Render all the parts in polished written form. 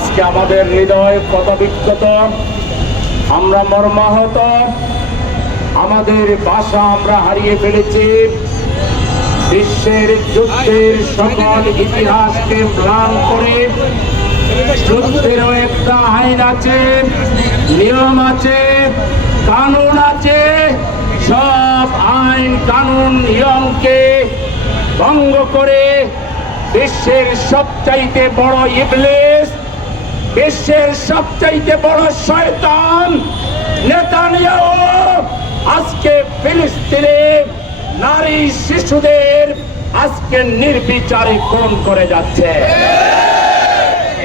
আজকে আমাদের হৃদয় ক্ষতবিক্ষত, আমরা মর্মাহত, আমাদের ভাষা আমরা হারিয়ে ফেলেছি। বিশ্বের যুদ্ধের সকল ইতিহাসকে ম্লান করে যুদ্ধেরও একটা আইন আছে, নিয়ম আছে, কানুন আছে। সব আইন কানুন নিয়মকে ভঙ্গ করে বিশ্বের সবচাইতে বড় ইবলিস, বিশ্বের সবচাইতে বড় শয়তান নেতানিয়াহু আজকে ফিলিস্তিনে নারী শিশুদের আজকে নির্বিচারে খুন করে যাচ্ছে।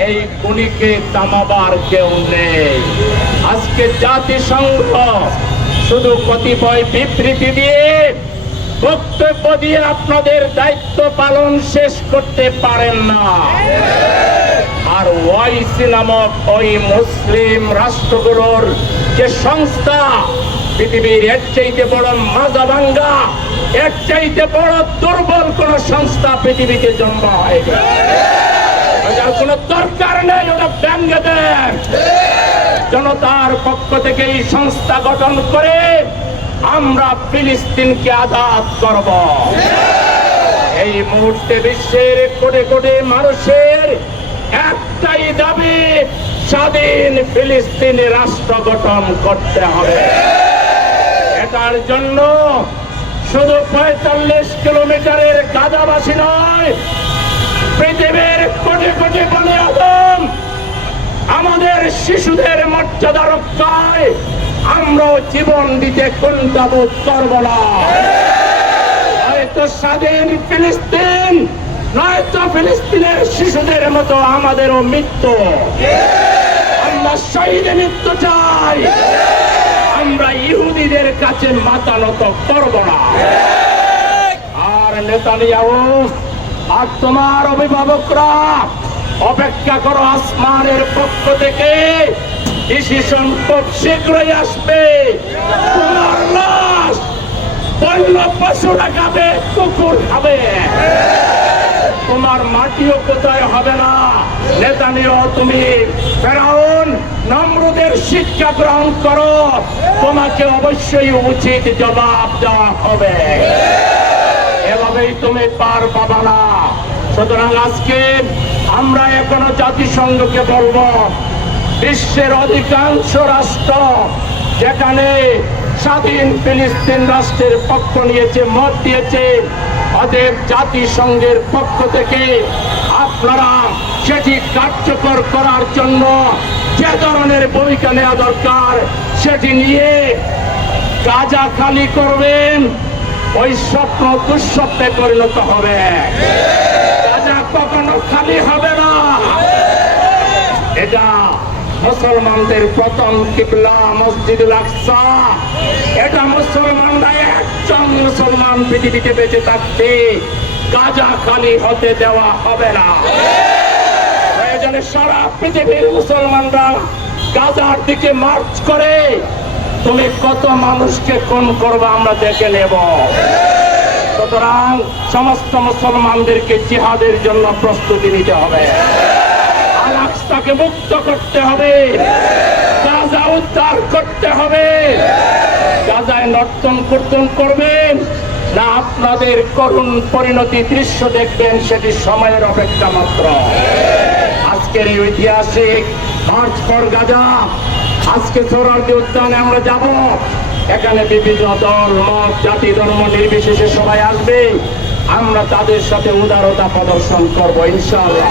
এই খুনিকে থামাবার কেউ নেই। আজকে জাতিসংঘ শুধু কতিপয় বিবৃতি দিয়ে, বক্তব্য দিয়ে আপনাদের দায়িত্ব পালন শেষ করতে পারেন না। আর ওআইসি নামক ওই মুসলিম রাষ্ট্রগুলোর যে সংস্থা, পৃথিবীর এর চাইতে বড় মাজা ভাঙ্গা, এর চাইতে বড় দুর্বল কোন সংস্থা পৃথিবীতে জন্ম হয়নি। কোন দরকার নেই, ওটা ভেঙে দেন। জনতার পক্ষ থেকে এই সংস্থা গঠন করে আমরা ফিলিস্তিনকে আজাদ করব। এই মুহূর্তে বিশ্বের কোটি কোটি মানুষের একটাই দাবি, স্বাধীন ফিলিস্তিনি রাষ্ট্র গঠন করতে হবে। এটার জন্য শুধু ৪৫ কিলোমিটারের গাজাবাসী নয়, পৃথিবীর কোটি কোটি বনি আদম, আমাদের শিশুদের মর্যাদা রক্ষায় আমরাও জীবন দিতে কুণ্ঠাবোধ করব না। হয়তো স্বাধীন ফিলিস্তিন, নয়তো ফিলিস্তিনের শিশুদের মতো আমাদেরও মৃত্যু। আমরা শহীদ মৃত্যু চাই, আমরা ইহুদিদের কাছে মাথা নত করব না। আর নেতানিয়াহু আর তোমার অভিভাবকরা অপেক্ষা করো, আসমানের পক্ষ থেকে ডিসিশন খুব শীঘ্রই আসবে। তোমার লাশ বন্য পশুরা খাবে, কুকুর খাবে, তোমার মাটিও কোথায় হবে না। নেতানিয়াহু, তুমি ফেরাউন নমরুদের শিক্ষা গ্রহণ করো, তোমাকে অবশ্যই উচিত জবাব দেওয়া হবে। এভাবেই তুমি পার পাবা না। সুতরাং আজকে আমরা এখনো জাতিসংঘকে বলবো, বিশ্বের অধিকাংশ রাষ্ট্র যেখানে স্বাধীন ফিলিস্তিন রাষ্ট্রের পক্ষ নিয়েছে, মত দিয়েছে, অতএব জাতিসংঘের পক্ষ থেকে আপনারা সেটি কার্যকর করার জন্য যে ধরনের ভূমিকা নেওয়া দরকার সেটি নিয়ে গাজা খালি করবেন। ওই স্বপ্ন দুঃস্বপ্নে পরিণত হবে। গাজা কখনো খালি হবে না। এটা মুসলমানদের প্রথম কিবলা মসজিদুল আকসা। এটা মুসলমানরা একজন মুসলমান পৃথিবীতে বেঁচে থাকতে গাজা খালি হতে দেওয়া হবে না। প্রয়োজনে সারা পৃথিবীর মুসলমানরা গাজার দিকে মার্চ করে তুমি কত মানুষকে খুন করবে আমরা দেখে নেব। সুতরাং সমস্ত মুসলমানদেরকে জিহাদের জন্য প্রস্তুতি নিতে হবে। আল আকসাকে মুক্ত করতে হবে, গাজা উদ্ধার করতে হবে। গাজায় নর্তন কীর্তন করবেন না আপনাদের করুণ পরিণতি দৃশ্য দেখবেন, সেটি সময়ের অপেক্ষা মাত্র। আজকের এই ঐতিহাসিক মার্চ ফর গাজা, আজকে সোহরাওয়ার্দী উদ্যানে আমরা যাব। এখানে বিভিন্ন দল, মত, জাতি, ধর্ম নির্বিশেষে সবাই আসবে। আমরা তাদের সাথে উদারতা প্রদর্শন করবো ইনশাআল্লাহ।